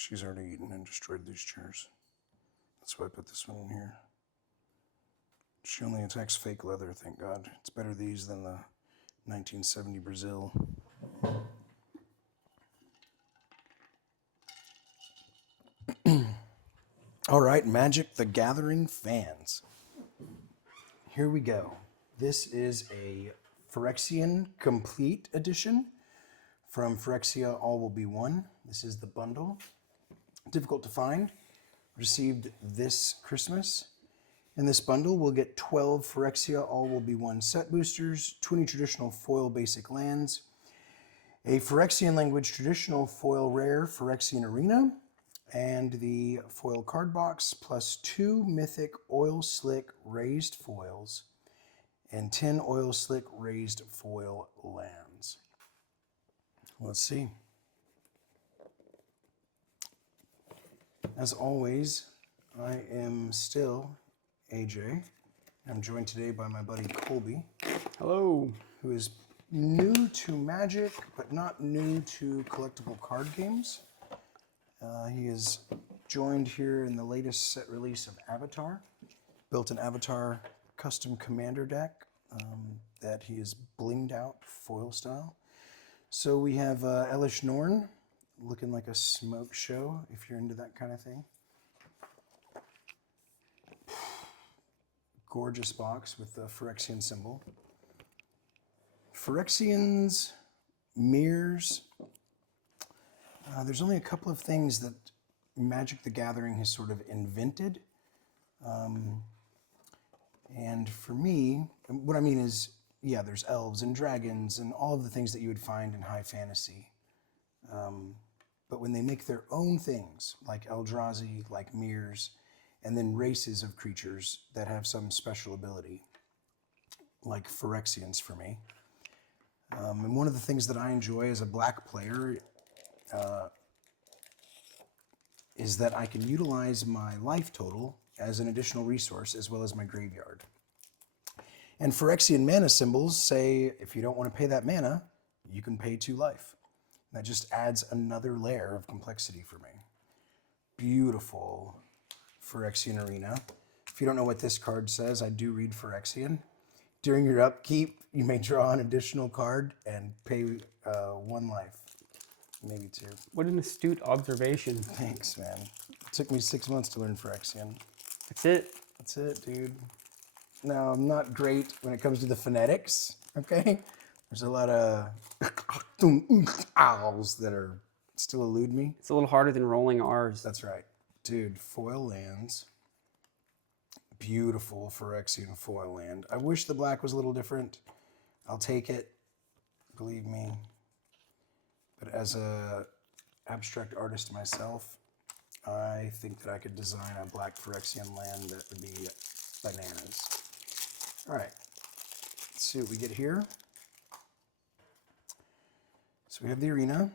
She's already eaten and destroyed these chairs. That's why I put this one in here. She only attacks fake leather, thank God. It's better these than the 1970 Brazil. All right, Magic the Gathering fans. Here we go. This is a Phyrexian Compleat edition from Phyrexia All Will Be One. This is the bundle. Difficult to find. Received this Christmas. In this bundle, we'll get 12 Phyrexia All Will Be One set boosters, 20 traditional foil basic lands, a Phyrexian language traditional foil rare Phyrexian Arena, and the foil card box, plus 2 mythic oil slick raised foils and 10 oil slick raised foil lands. Let's see. As always, I am still AJ. I'm joined today by my buddy Colby. Hello. Who is new to Magic, but not new to collectible card games. He is joined here in the latest set release of Avatar. Built an Avatar custom commander deck that he is blinged out foil style. So we have Elish Norn, looking like a smoke show, if you're into that kind of thing. Gorgeous box with the Phyrexian symbol. Phyrexians, mirrors. There's only a couple of things that Magic the Gathering has sort of invented. And for me, what I mean is, yeah, there's elves and dragons and all of the things that you would find in high fantasy. But when they make their own things, like Eldrazi, like mirrors, and then races of creatures that have some special ability, like Phyrexians for me. And one of the things that I enjoy as a black player is that I can utilize my life total as an additional resource as well as my graveyard. And Phyrexian mana symbols say if you don't want to pay that mana, you can pay 2 life. That just adds another layer of complexity for me. Beautiful Phyrexian Arena. If you don't know what this card says, I do read Phyrexian. During your upkeep, you may draw an additional card and pay 1 life. Maybe 2. What an astute observation. Thanks, man. It took me 6 months to learn Phyrexian. That's it. That's it, dude. Now, I'm not great when it comes to the phonetics, okay? There's a lot of owls that are still elude me. It's a little harder than rolling R's. That's right. Dude, foil lands. Beautiful Phyrexian foil land. I wish the black was a little different. I'll take it, believe me. But as a abstract artist myself, I think that I could design a black Phyrexian land that would be bananas. All right, let's see what we get here. So we have the arena.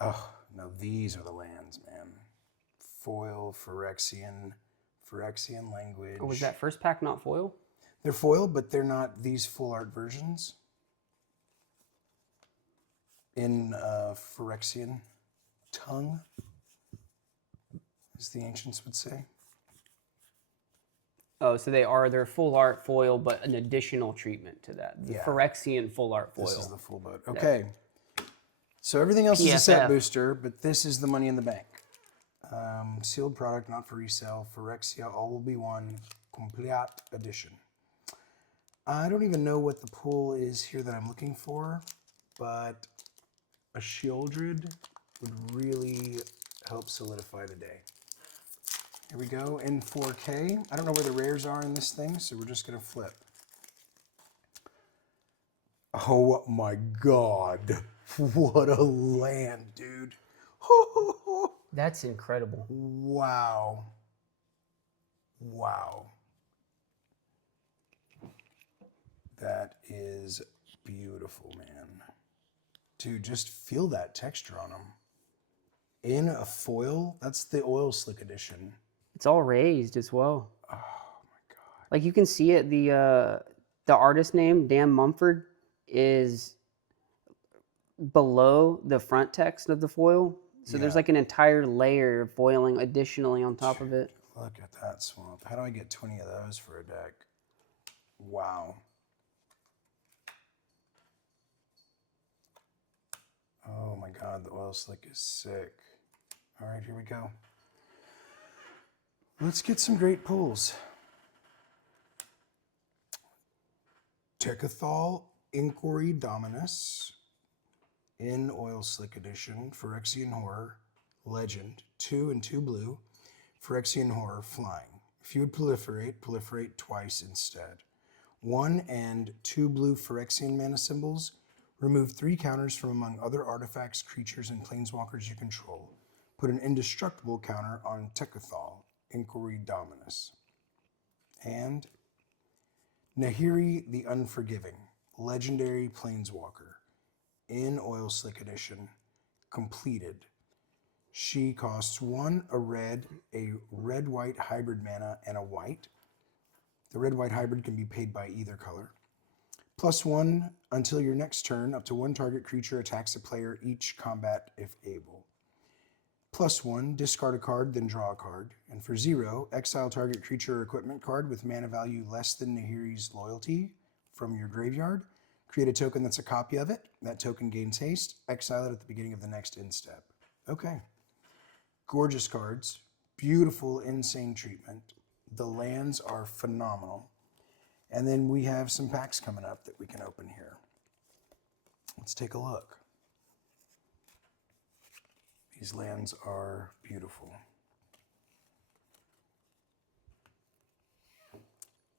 Oh, no, these are the lands, man. Foil, Phyrexian language. Oh, was that first pack not foil? They're foil, but they're not these full art versions. In Phyrexian tongue, as the ancients would say. Oh, so they're full art foil, but an additional treatment to that. The Phyrexian full art foil. This is the full boat. Okay. Yeah. So everything else is a set booster, but this is the money in the bank. Sealed product, not for resale. Phyrexia All Will Be One Compleat edition. I don't even know what the pool is here that I'm looking for, but a Shieldred would really help solidify the day. Here we go in 4K. I don't know where the rares are in this thing, so we're just gonna flip. Oh my God. What a land, dude. That's incredible. Wow. Wow. That is beautiful, man. Dude, just feel that texture on them. In a foil, that's the oil slick edition. It's all raised as well. Oh my God. Like you can see it, the artist name, Dan Mumford, is below the front text of the foil. So there's like an entire layer of foiling additionally on top of it. Look at that swamp. How do I get 20 of those for a deck? Wow. Oh my God, the oil slick is sick. All right, here we go. Let's get some great pulls. Tecathol Inquiry Dominus in Oil Slick Edition, Phyrexian Horror, Legend, 2 and 2 blue, Phyrexian Horror Flying. If you would proliferate twice instead. 1 and 2 blue Phyrexian mana symbols. Remove 3 counters from among other artifacts, creatures, and planeswalkers you control. Put an indestructible counter on Tecathol Inquiry Dominus. And Nahiri the Unforgiving, legendary planeswalker, in Oil Slick Edition, completed. She costs 1, a red-white hybrid mana, and a white. The red-white hybrid can be paid by either color. +1, until your next turn, up to 1 target creature attacks a player, each combat if able. +1, discard a card, then draw a card. And for 0, exile target creature or equipment card with mana value less than Nahiri's Loyalty from your graveyard. Create a token that's a copy of it. That token gains haste. Exile it at the beginning of the next end step. Okay. Gorgeous cards. Beautiful, insane treatment. The lands are phenomenal. And then we have some packs coming up that we can open here. Let's take a look. These lands are beautiful.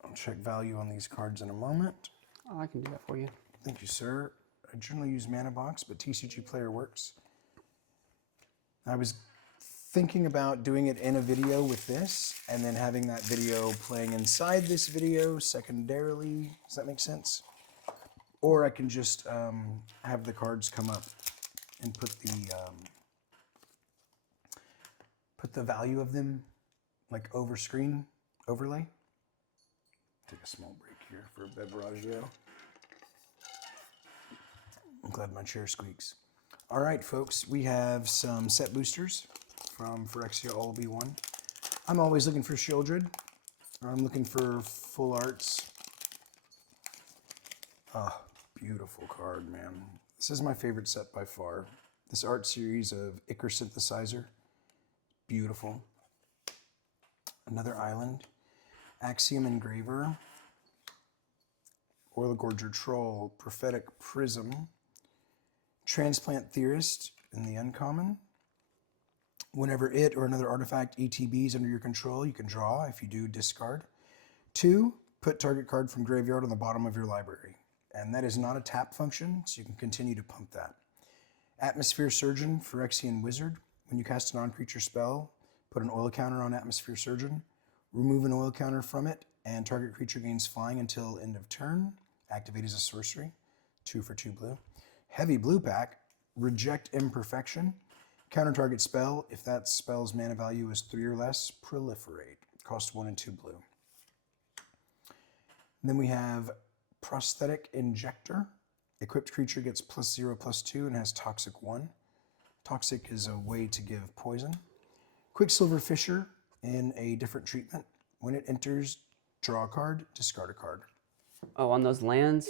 I'll check value on these cards in a moment. Oh, I can do that for you. Thank you, sir. I generally use Mana Box, but TCG Player works. I was thinking about doing it in a video with this, and then having that video playing inside this video secondarily. Does that make sense? Or I can just have the cards come up and put the value of them like over screen overlay. Take a small break here for a beveragio. I'm glad my chair squeaks. All right, folks, we have some set boosters from Phyrexia All Be One. I'm always looking for Shieldred. I'm looking for full arts. Oh, beautiful card, man. This is my favorite set by far. This art series of Ichor Synthesizer. Beautiful. Another Island. Axiom Engraver. Oil Gorger Troll. Prophetic Prism. Transplant Theorist in the uncommon. Whenever it or another artifact ETBs under your control, you can draw. If you do, discard. 2, put target card from graveyard on the bottom of your library. And that is not a tap function, so you can continue to pump that. Atmosphere Surgeon, Phyrexian Wizard. When you cast a non-creature spell, put an oil counter on Atmosphere Surgeon. Remove an oil counter from it, and target creature gains flying until end of turn. Activate as a sorcery. 2 for 2 blue. Heavy blue pack, Reject Imperfection. Counter target spell, if that spell's mana value is 3 or less, proliferate. Cost 1 and 2 blue. And then we have Prosthetic Injector. Equipped creature gets +0/+2 and has Toxic 1. Toxic is a way to give poison. Quicksilver Fisher in a different treatment. When it enters, draw a card, discard a card. Oh, on those lands,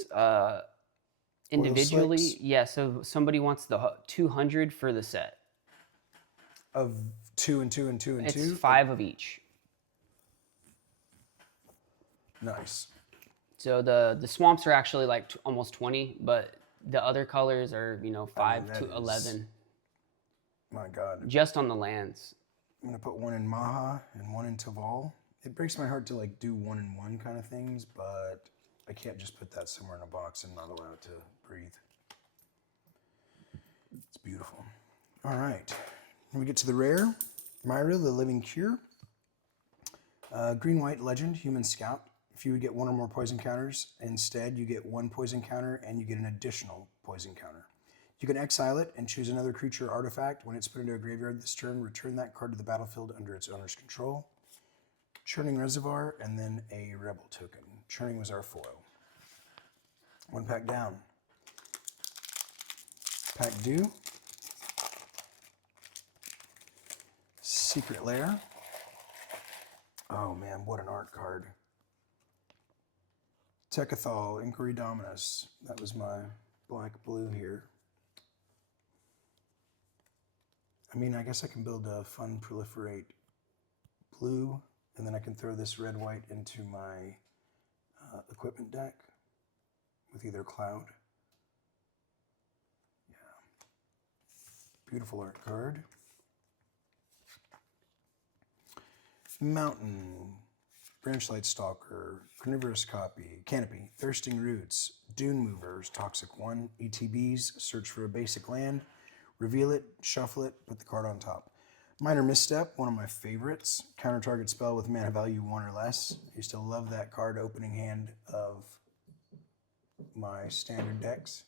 individually, slicks. yeah. So somebody wants the 200 for the set. Of 2 and 2 and 2 and It's 2? 5 of each. Nice. So the swamps are actually like almost 20, but the other colors are 5 that to is- 11 My God. just on the lands. I'm going to put 1 in Maha and 1 in Taval. It breaks my heart to like do 1 and 1 kind of things, but I can't just put that somewhere in a box and not allow it to breathe. It's beautiful. All right. When we get to the rare, Myra, the Living Cure. Green-white legend, Human Scout. If you would get 1 or more poison counters, instead you get 1 poison counter and you get an additional poison counter. You can exile it and choose another creature or artifact. When it's put into a graveyard this turn, return that card to the battlefield under its owner's control. Churning Reservoir, and then a Rebel token. Churning was our foil. 1 pack down. Pack due. Secret Lair. Oh man, what an art card. Techathal, Inquiry Dominus. That was my black-blue here. I mean, I guess I can build a fun proliferate blue, and then I can throw this red-white into my equipment deck with either cloud. Yeah. Beautiful art card. Mountain, Branchlight Stalker, Carnivorous Canopy, Thirsting Roots, Dune Movers, Toxic 1, ETBs, search for a basic land, reveal it, shuffle it, put the card on top. Minor Misstep, one of my favorites. Counter target spell with mana value 1 or less. I used to love that card opening hand of my standard decks.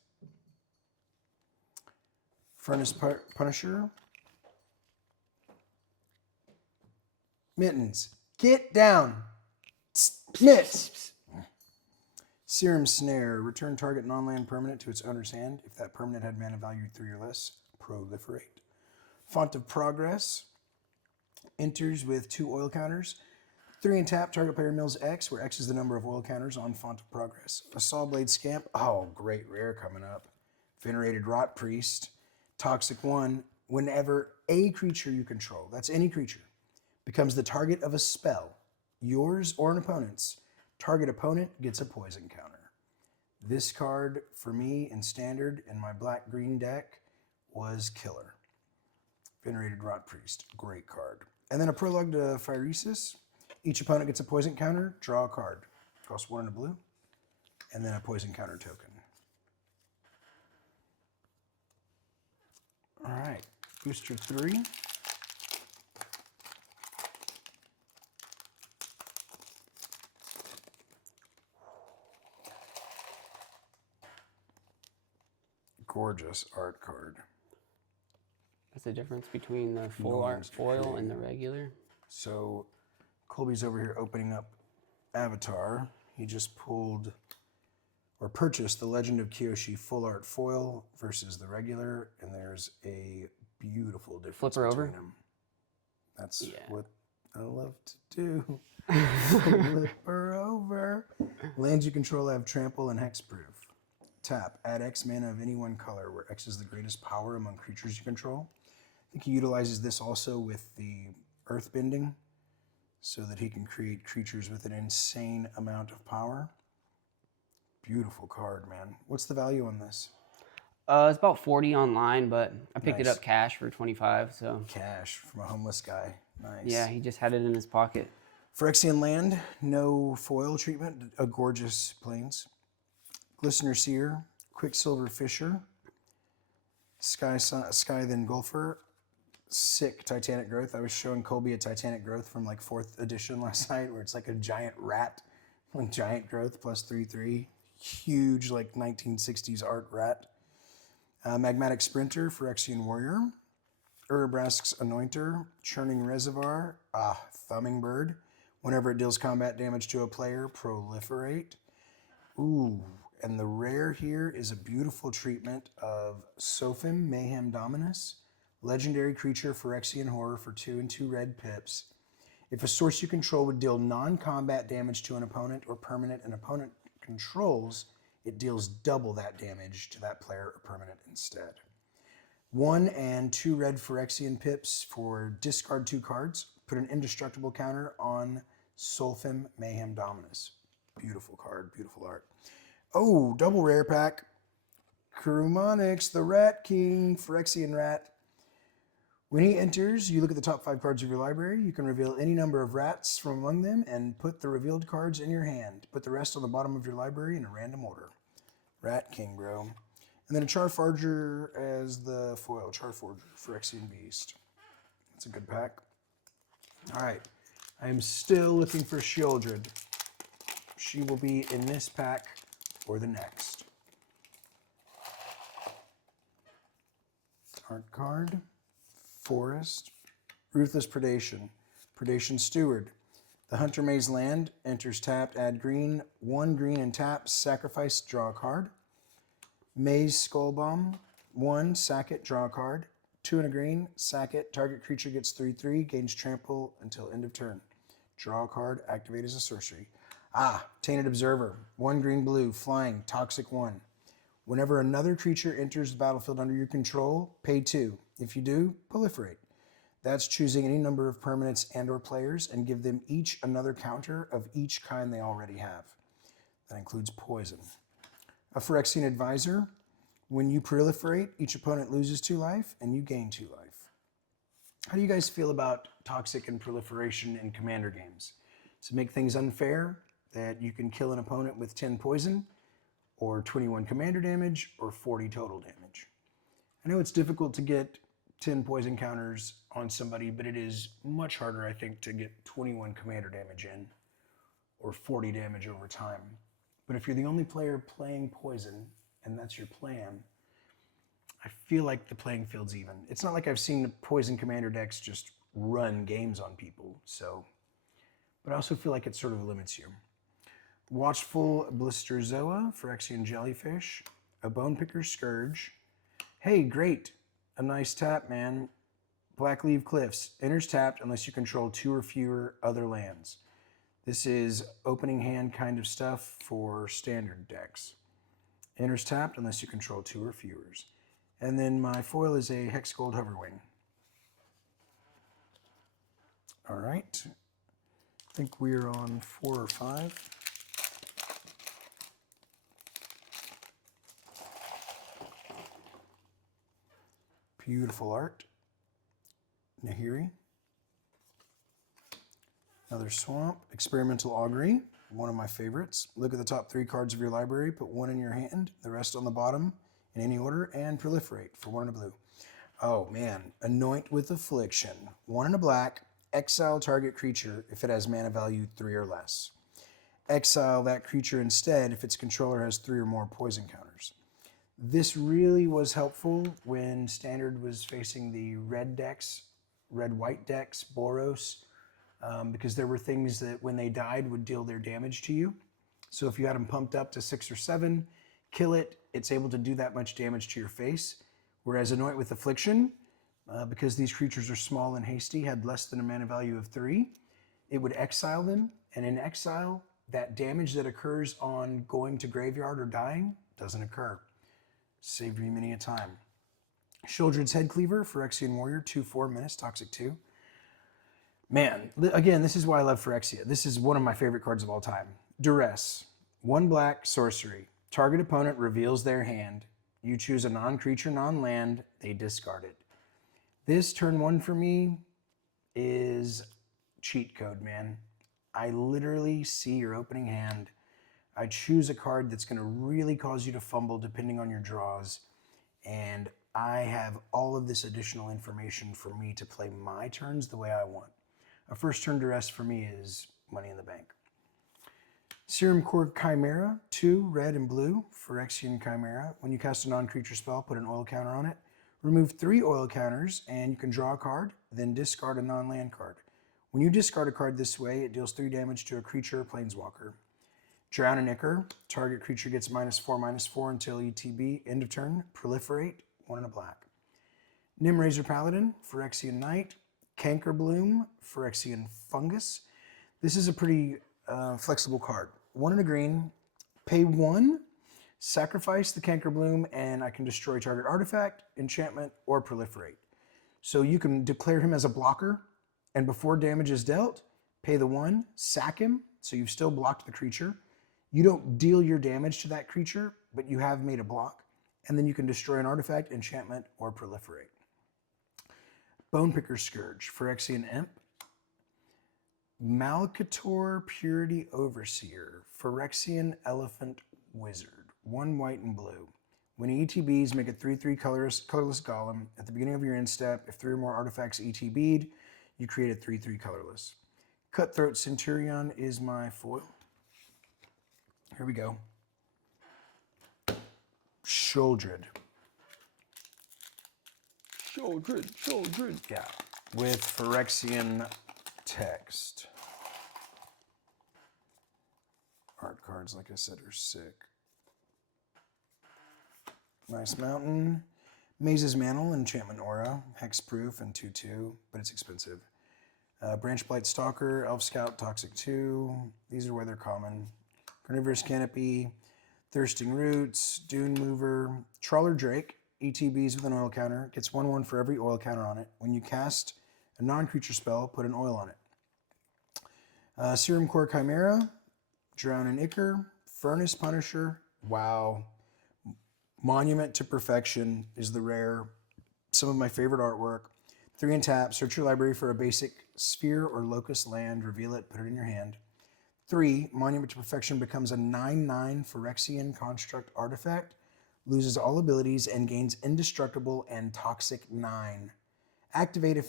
Furnace Punisher. Mittens, get down. Mitts. Serum Snare, return target non-land permanent to its owner's hand. If that permanent had mana value 3 or less, proliferate. Font of Progress, enters with 2 oil counters. 3 and tap, target player mills X, where X is the number of oil counters on Font of Progress. A Sawblade Scamp, oh, great rare coming up. Venerated Rot Priest, Toxic 1, whenever a creature you control, that's any creature, becomes the target of a spell, yours or an opponent's, target opponent gets a poison counter. This card, for me, in Standard, in my black-green deck, was killer. Venerated Rot Priest, great card. And then a prologue to Phyrexian. Each opponent gets a poison counter, draw a card. Costs 1 and a blue, and then a poison counter token. All right, booster 3. Gorgeous art card. That's the difference between the full art foil and the regular. So Colby's over here opening up Avatar. He just pulled or purchased the Legend of Kyoshi full art foil versus the regular, and there's a beautiful difference Flipper between over. them. That's what I love to do. Flipper over. Lands you control have trample and hexproof. Tap, add X mana of any one color, where X is the greatest power among creatures you control. I think he utilizes this also with the earthbending, so that he can create creatures with an insane amount of power. Beautiful card, man. What's the value on this? It's about 40 online, but I picked it Nice. up cash for 25. So Cash from a homeless guy. Nice. yeah, he just had it in his pocket. Phyrexian Land, no foil treatment, a gorgeous plains. Glistener Seer, Quicksilver Fisher, Sky then Gulfer, sick Titanic Growth. I was showing Colby a Titanic Growth from like 4th edition last night, where it's like a giant rat, like giant growth plus 3/3, huge like 1960s art rat. Magmatic Sprinter, Phyrexian Warrior, Urabrask's Anointer, Churning Reservoir, Thumbing Bird. Whenever it deals combat damage to a player, proliferate. Ooh, and the rare here is a beautiful treatment of Sophim Mayhem Dominus, legendary creature Phyrexian Horror for 2 and 2 red pips. If a source you control would deal non-combat damage to an opponent or permanent an opponent controls, it deals double that damage to that player or permanent instead. 1 and 2 red Phyrexian pips for discard 2 cards. Put an indestructible counter on Sophim Mayhem Dominus. Beautiful card, beautiful art. Oh, double rare pack. Kurumanix, the Rat King, Phyrexian Rat. When he enters, you look at the top 5 cards of your library. You can reveal any number of rats from among them and put the revealed cards in your hand. Put the rest on the bottom of your library in a random order. Rat King, bro. And then a Charforger as the foil. Charforger, Phyrexian Beast. That's a good pack. All right. I am still looking for Shieldred. She will be in this pack or the next. Art card. Forest. Ruthless Predation. Predation Steward. The Hunter Maze Land enters tapped, add green. 1 green and tap, sacrifice, draw a card. Maze Skullbomb. 1, sack it, draw a card. 2 and a green, sack it. Target creature gets 3/3, gains trample until end of turn. Draw a card, activate as a sorcery. Tainted Observer. 1 green blue, flying, toxic 1. Whenever another creature enters the battlefield under your control, pay 2. If you do, proliferate. That's choosing any number of permanents and or players and give them each another counter of each kind they already have. That includes poison. A Phyrexian Advisor. When you proliferate, each opponent loses 2 life and you gain 2 life. How do you guys feel about toxic and proliferation in commander games? To make things unfair, that you can kill an opponent with 10 poison, or 21 commander damage, or 40 total damage. I know it's difficult to get 10 poison counters on somebody, but it is much harder, I think, to get 21 commander damage in, or 40 damage over time. But if you're the only player playing poison, and that's your plan, I feel like the playing field's even. It's not like I've seen the poison commander decks just run games on people, but I also feel like it sort of limits you. Watchful Blisterzoa, Phyrexian Jellyfish, a Bonepicker Scourge. Hey, great. A nice tap, man. Blackleaf Cliffs. Enters tapped unless you control 2 or fewer other lands. This is opening hand kind of stuff for standard decks. Enters tapped unless you control 2 or fewer. And then my foil is a Hexgold Hoverwing. All right. I think we're on 4 or 5. Beautiful art. Nahiri. Another swamp. Experimental Augury, one of my favorites. Look at the top 3 cards of your library, put 1 in your hand, the rest on the bottom in any order, and proliferate for 1 and a blue. Oh man, Anoint with Affliction. 1 and a black, exile target creature if it has mana value 3 or less. Exile that creature instead if its controller has 3 or more poison counters. This really was helpful when Standard was facing the red decks, red-white decks, Boros, because there were things that when they died would deal their damage to you. So if you had them pumped up to 6 or 7, kill it, it's able to do that much damage to your face. Whereas Anoint with Affliction, because these creatures are small and hasty, had less than a mana value of 3, it would exile them, and in exile, that damage that occurs on going to graveyard or dying doesn't occur. Saved me many a time. Shieldred's Headcleaver, Phyrexian Warrior, 2/4 menace, toxic 2. Man, again, this is why I love Phyrexia. This is one of my favorite cards of all time. Duress, 1 black, sorcery. Target opponent reveals their hand. You choose a non-creature, non-land, they discard it. This turn 1 for me is cheat code, man. I literally see your opening hand. I choose a card that's going to really cause you to fumble depending on your draws, and I have all of this additional information for me to play my turns the way I want. A first turn duress for me is money in the bank. Serum Core Chimera, 2 red and blue, Phyrexian Chimera. When you cast a non-creature spell, put an oil counter on it. Remove 3 oil counters, and you can draw a card, then discard a non-land card. When you discard a card this way, it deals 3 damage to a creature or planeswalker. Drown an Ichor. Target creature gets -4/-4 until ETB. End of turn. Proliferate. 1 and a black. Nimrazor Paladin. Phyrexian Knight. Cankerbloom. Phyrexian Fungus. This is a pretty flexible card. 1 and a green. Pay 1. Sacrifice the Cankerbloom, and I can destroy target artifact, enchantment, or proliferate. So you can declare him as a blocker, and before damage is dealt, pay the 1, sack him, so you've still blocked the creature. You don't deal your damage to that creature, but you have made a block. And then you can destroy an artifact, enchantment, or proliferate. Bonepicker Scourge, Phyrexian Imp. Malcator Purity Overseer, Phyrexian Elephant Wizard. 1 white and blue. When he ETBs, make a 3/3 colorless golem. At the beginning of your end step, if 3 or more artifacts ETB'd, you create a 3/3 colorless. Cutthroat Centurion is my foil. Here we go. Shieldred. Yeah, with Phyrexian text. Art cards, like I said, are sick. Nice mountain. Maze's Mantle, Enchantment Aura, Hexproof, and 2/2, but it's expensive. Branch Blight Stalker, Elf Scout, Toxic 2. These are where they're common. Carnivorous Canopy, Thirsting Roots, Dune Mover, Trawler Drake, ETBs with an oil counter. Gets 1/1 for every oil counter on it. When you cast a non-creature spell, put an oil on it. Serum Core Chimera, Drown and Ichor, Furnace Punisher. Wow. Monument to Perfection is the rare. Some of my favorite artwork. 3 and tap. Search your library for a basic sphere or locust land. Reveal it. Put it in your hand. 3. Monument to Perfection becomes a 9/9 Phyrexian construct artifact. Loses all abilities and gains indestructible and toxic 9. Activate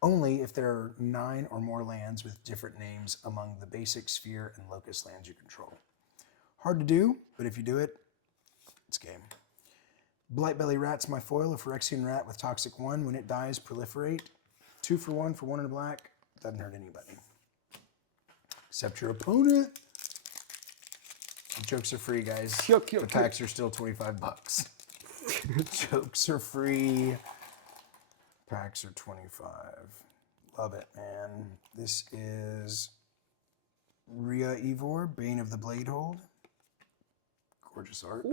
only if there are 9 or more lands with different names among the basic sphere and locust lands you control. Hard to do, but if you do it, it's game. Blightbelly Rat's my foil, a Phyrexian rat with toxic 1. When it dies, proliferate. 2 for 1 for 1 in a black. Doesn't hurt anybody. Except your opponent. Jokes are free, guys. The packs are still $25. Jokes are free. Packs are $25. Love it, man. This is Rhea Ivor, Bane of the Bladehold. Gorgeous art.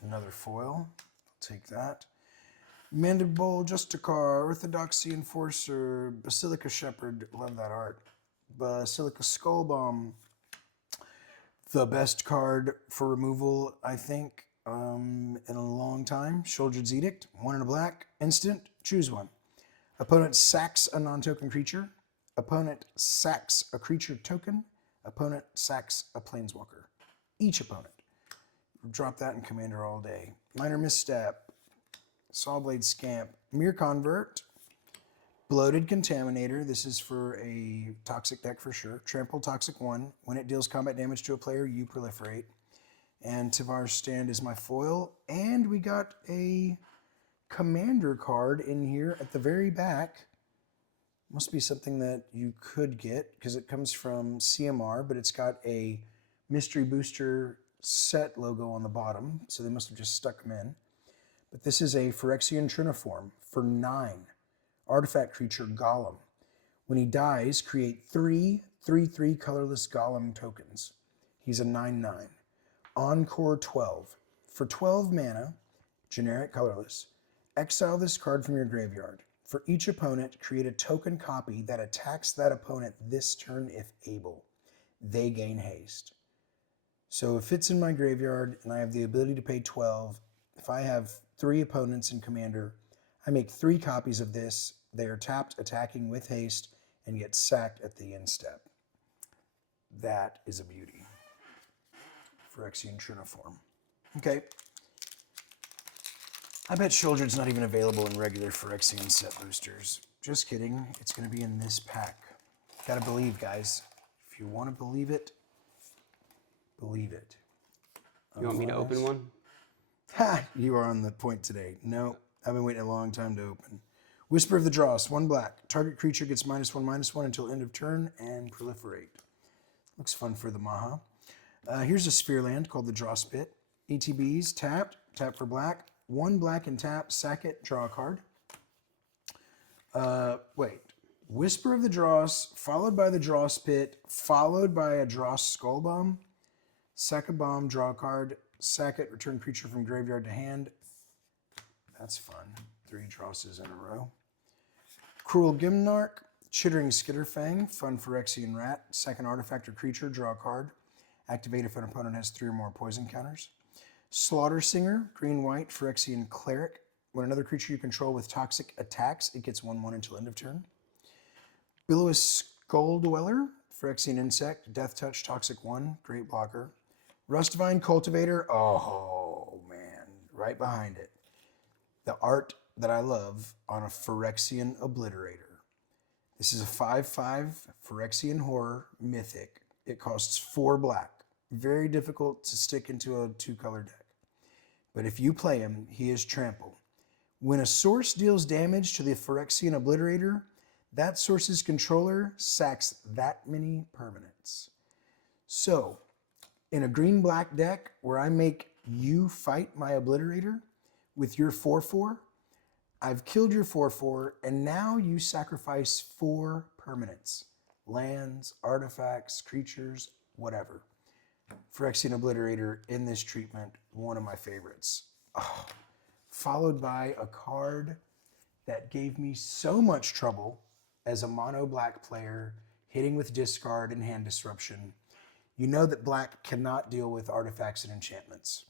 Another foil. I'll take that. Mandible Justicar, Orthodoxy Enforcer, Basilica Shepherd. Love that art. Basilica Skullbomb. The best card for removal, I think, in a long time. Sheoldred's Edict. 1 in a black. Instant. Choose one. Opponent sacks a non-token creature. Opponent sacks a creature token. Opponent sacks a planeswalker. Each opponent. Drop that in Commander all day. Minor Misstep. Sawblade Scamp. Mere Convert. Bloated Contaminator. This is for a toxic deck for sure. Trample Toxic 1. When it deals combat damage to a player, you proliferate. And Tivar's Stand is my foil. And we got a Commander card in here at the very back. Must be something that you could get because it comes from CMR, but it's got a Mystery Booster set logo on the bottom, so they must have just stuck them in. But this is a Phyrexian Triniform for 9. Artifact creature Golem. When he dies, create 3/3/3 colorless Golem tokens. He's a 9/9. Encore 12. For 12 mana, generic colorless, exile this card from your graveyard. For each opponent, create a token copy that attacks that opponent this turn if able. They gain haste. So if it's in my graveyard and I have the ability to pay 12, if I have 3 opponents in Commander, I make 3 copies of this. They are tapped, attacking with haste, and get sacked at the end step. That is a beauty. Phyrexian Triniform. Okay. I bet Sheoldred's not even available in regular Phyrexian set boosters. Just kidding. It's going to be in this pack. Gotta believe, guys. If you want to believe it, believe it. You want me to open one? Ha! You are on the point today. No, I've been waiting a long time to open. Whisper of the Dross, 1 black. Target creature gets -1/-1 until end of turn and proliferate. Looks fun for the Maha. Here's a Sphere land called the Dross Pit. ETBs, tapped, tap for black. 1 black and tap, sack it, draw a card. Whisper of the Dross, followed by the Dross Pit, followed by a Dross Skullbomb. Sack a bomb, draw a card, sack it, return creature from graveyard to hand. That's fun. 3 Drosses in a row. Cruel Gymnarch, Chittering Skitterfang, fun Phyrexian rat. Second artifact or creature, draw a card. Activate if an opponent has 3 or more poison counters. Slaughter Singer, green-white, Phyrexian cleric. When another creature you control with toxic attacks, it gets 1/1 until end of turn. Billows Skull Dweller, Phyrexian insect, death touch, toxic 1, great blocker. Rustvine Cultivator, oh man, right behind it. The art that I love on a Phyrexian Obliterator. This is a 5/5 Phyrexian Horror Mythic. It costs 4 black. Very difficult to stick into a 2-color deck. But if you play him, he is trample. When a source deals damage to the Phyrexian Obliterator, that source's controller sacks that many permanents. So, in a green-black deck where I make you fight my Obliterator, with your 4/4, I've killed your 4/4, and now you sacrifice 4 permanents. Lands, artifacts, creatures, whatever. Phyrexian Obliterator in this treatment, one of my favorites. Oh, followed by a card that gave me so much trouble as a mono black player, hitting with discard and hand disruption. You know that black cannot deal with artifacts and enchantments.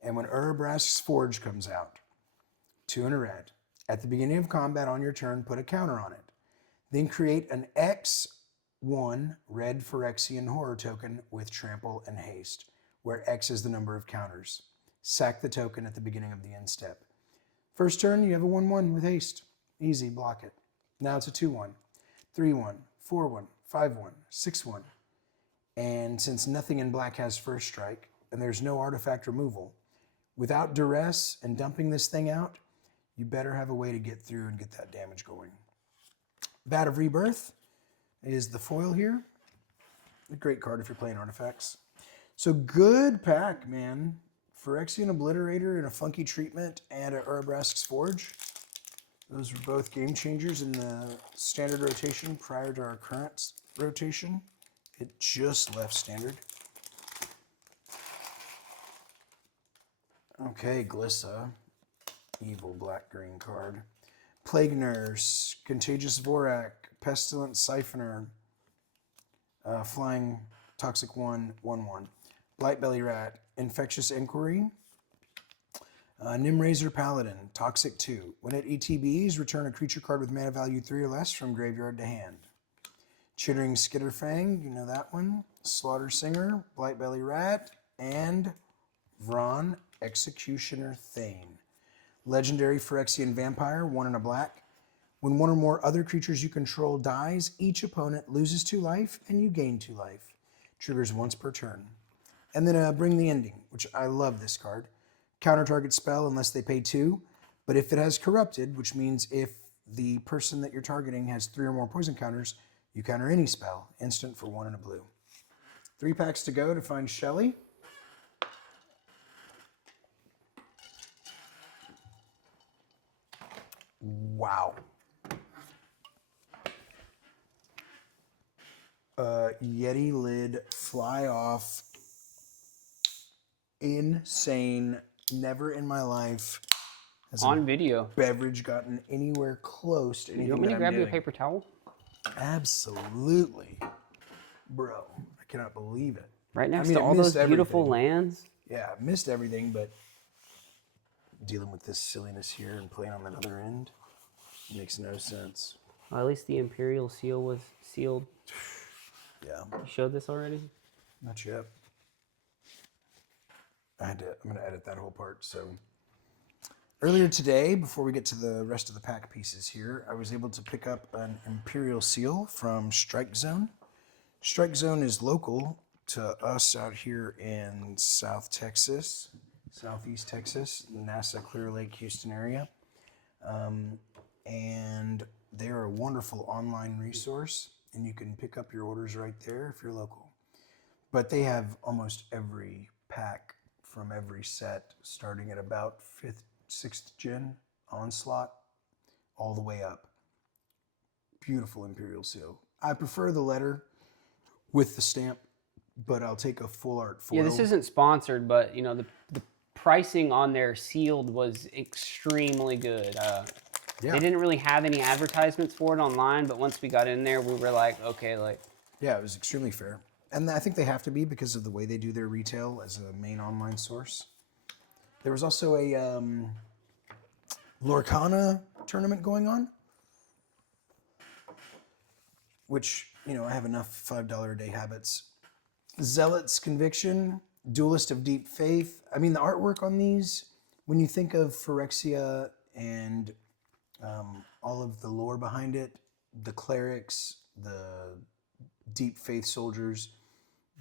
And when Urabrask's Forge comes out, 2 and a red, at the beginning of combat on your turn, put a counter on it. Then create an X1 red Phyrexian horror token with trample and haste, where X is the number of counters. Sack the token at the beginning of the end step. First turn, you have a 1/1 with haste. Easy, block it. Now it's a 2/1, 3/1, 4/1, 5/1, 6/1. And since nothing in black has first strike, and there's no artifact removal, without duress and dumping this thing out, you better have a way to get through and get that damage going. Vat of Rebirth is the foil here. A great card if you're playing artifacts. So good pack, man. Phyrexian Obliterator in a funky treatment and a Urabrask's Forge. Those were both game changers in the standard rotation prior to our current rotation. It just left standard. Okay, Glissa. Evil black-green card. Plague Nurse, Contagious Vorak, Pestilent Siphoner, Flying Toxic 1/1/1. Blightbelly Rat, Infectious Inquiry, Nimrazor Paladin, Toxic 2. When it ETBs, return a creature card with mana value 3 or less from graveyard to hand. Chittering Skitterfang, you know that one. Slaughter Singer, Blightbelly Rat, and Vron, Executioner Thane. Legendary Phyrexian Vampire, 1 and a black. When one or more other creatures you control dies, each opponent loses 2 life and you gain 2 life. Triggers once per turn. And then Bring the Ending, which I love this card. Counter target spell unless they pay 2. But if it has Corrupted, which means if the person that you're targeting has 3 or more poison counters, you counter any spell. Instant for 1 and a blue. 3 packs to go to find Shelly. Wow. Yeti lid, fly off. Insane. Never in my life has On video. beverage gotten anywhere close to anything You want me to that I'm grab you a doing. paper towel? Absolutely. Bro, I cannot believe it. Right next I mean, to it all those missed beautiful everything. lands. Yeah, I missed everything, but dealing with this silliness here and playing on that other end makes no sense. Well, at least the Imperial Seal was sealed. Yeah, You showed this already? not yet. I'm going to edit that whole part. So earlier today, before we get to the rest of the pack pieces here, I was able to pick up an Imperial Seal from Strike Zone. Strike Zone is local to us out here in South Texas, Southeast Texas, NASA Clear Lake, Houston area. And they're a wonderful online resource, and you can pick up your orders right there if you're local. But they have almost every pack from every set, starting at about 5th, 6th gen, Onslaught, all the way up. Beautiful Imperial Seal. I prefer the letter with the stamp, but I'll take a full art foil. Yeah, this isn't sponsored, but you know the pricing on their sealed was extremely good. Yeah. They didn't really have any advertisements for it online, but once we got in there, we were like, okay, like. Yeah, it was extremely fair. And I think they have to be because of the way they do their retail as a main online source. There was also a Lorcana tournament going on, which, you know, I have enough $5 a day habits. Zealot's Conviction, Duelist of Deep Faith. I mean, the artwork on these, when you think of Phyrexia and all of the lore behind it, the clerics, the deep faith soldiers,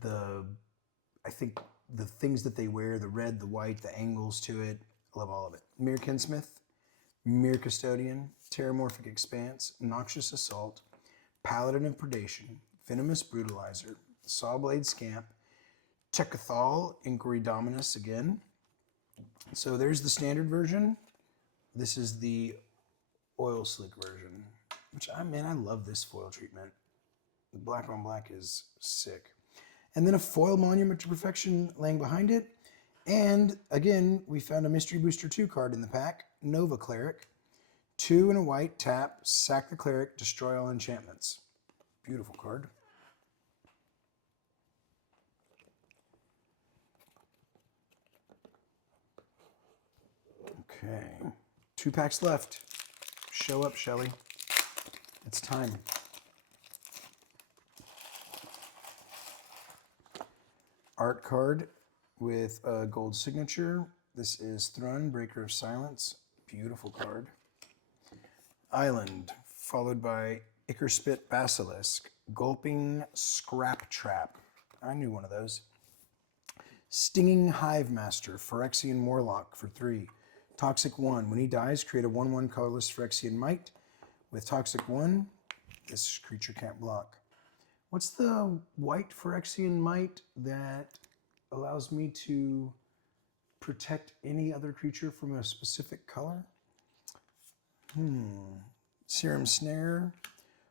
I think the things that they wear, the red, the white, the angles to it, I love all of it. Mere Kinsmith, Mere Custodian, Terramorphic Expanse, Noxious Assault, Paladin of Predation, Venomous Brutalizer, Sawblade Scamp, Tecathal, Inquiry Dominus again. So there's the standard version. This is the oil slick version, which I love this foil treatment. The black on black is sick. And then a foil monument to perfection laying behind it. And again, we found a Mystery Booster 2 card in the pack, Nova Cleric. 2 and a white, tap, sack the cleric, destroy all enchantments. Beautiful card. Okay, 2 packs left. Show up, Shelly. It's time. Art card with a gold signature. This is Thrun, Breaker of Silence. Beautiful card. Island, followed by Ickerspit Basilisk. Gulping Scrap Trap. I knew one of those. Stinging Hive Master, Phyrexian Warlock for 3. Toxic 1. When he dies, create a 1/1 colorless Phyrexian Mite. With Toxic 1, this creature can't block. What's the white Phyrexian Mite that allows me to protect any other creature from a specific color? Serum Snare,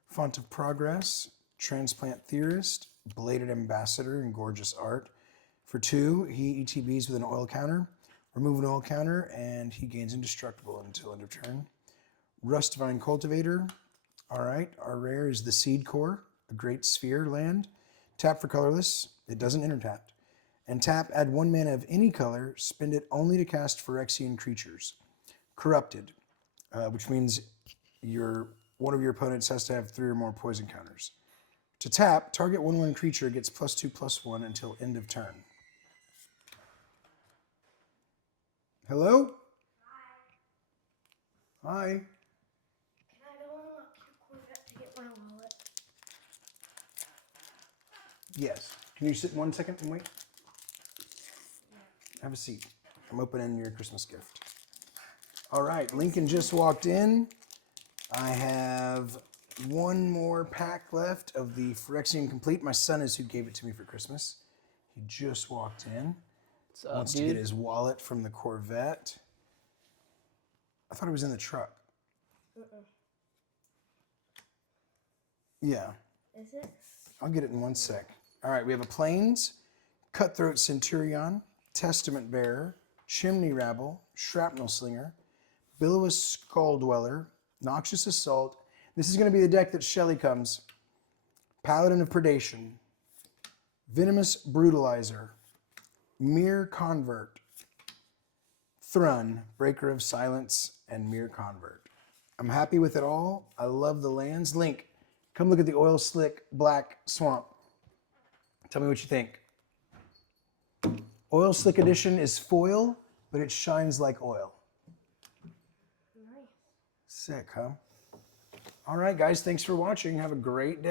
Font of Progress, Transplant Theorist, Bladed Ambassador in gorgeous art. For 2, he ETBs with an oil counter. Remove an oil counter, and he gains indestructible until end of turn. Rustvine Cultivator. All right, our rare is the Seed Core, a great sphere land. Tap for colorless. It doesn't intertap. And tap, add 1 mana of any color, spend it only to cast Phyrexian creatures. Corrupted, which means one of your opponents has to have 3 or more poison counters. To tap, target 1/1 creature gets +2/+1 until end of turn. Hello? Hi. Can I go unlock your Corvette to get my wallet? Yes. Can you sit 1 second and wait? Have a seat. I'm opening your Christmas gift. All right, Lincoln just walked in. I have 1 more pack left of the Phyrexian Compleat. My son is who gave it to me for Christmas. He just walked in. What's up, Wants to get his wallet from the Corvette. I thought it was in the truck. Yeah. Is it? I'll get it in 1 sec. All right, we have a Plains, Cutthroat Centurion, Testament Bearer, Chimney Rabble, Shrapnel Slinger, Billowous Skull Dweller, Noxious Assault. This is going to be the deck that Shelly comes. Paladin of Predation, Venomous Brutalizer, Mere Convert, Thrun, Breaker of Silence, and Mere Convert. I'm happy with it all. I love the lands. Link, come look at the Oil Slick Black Swamp. Tell me what you think. Oil Slick Edition is foil, but it shines like oil. Nice. Sick, huh? All right, guys, thanks for watching. Have a great day.